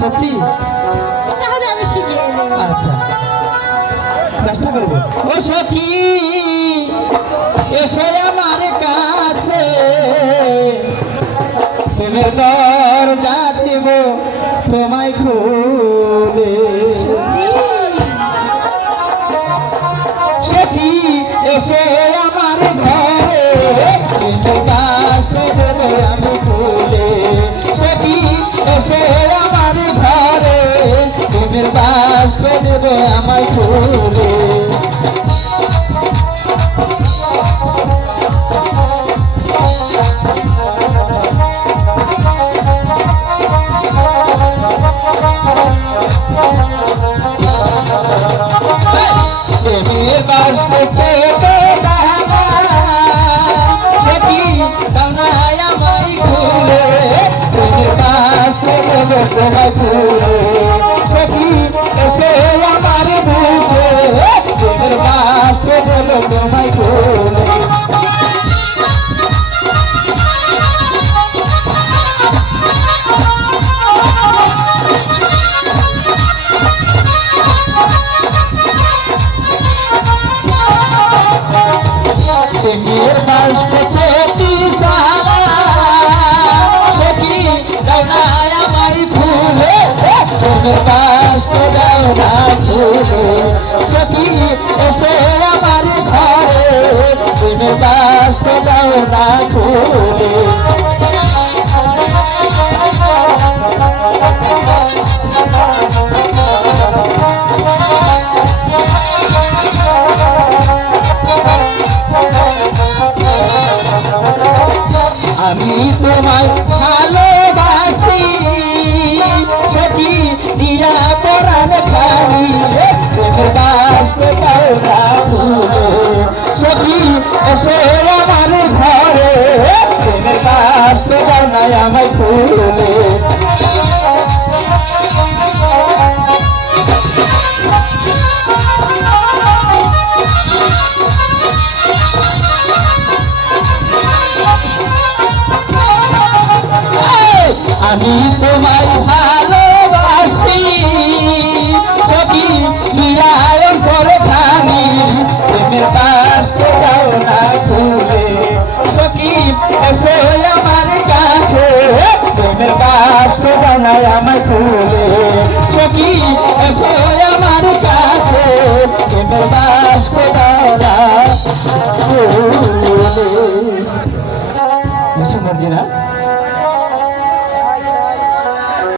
সত্যি? তাহলে আমি শিখিয়ে দেব। আচ্ছা চেষ্টা করব। ও সখী এসো আমার কাছে, প্রেমের দরজা দেব তোমায় খুলে। সখী এসে আমার ঘরে, প্রেমের বাসনা দেব আমি খুলে। সখী এসে আমার ঘরে, প্রেমের বাসনা দেব আমায় খুলে। প্রেমের বাসনা দেব সখী দাওনায় আমায় খুলে। প্রেমের বাসনা দেব তোমায় খুলে। সখী এসে আমার বুকে, প্রেমের বাসনা দেব তোমায় খুলে। প্রেমের বাসনা ছেটি সারা, সখী দাওনায় আমায় খুলে। প্রেমের বাসনা দাও না খুলে। সখী এসে আমার ঘরে, প্রেমের বাসনা দাও না খুলে। আমি তোমায় ভালোবাসি সখী দিয়া পরাণ খানি। প্রেমের বাসনা দাও না খুলে। সখী এসে আমার ঘরে, প্রেমের বাসনা দাও না আমায় খুলে। আমি তোমায় ভালোবাসি সখী মিলায় করে খানি। প্রেমের বাসনা দাও না খুলে। সখী এসে আমার কাছে, প্রেমের বাসনা দাও না আমায় খুলে। সখী এসে আমার কাছে, প্রেমের বাসনা দাও না খুলে। এসো মর্জিনা।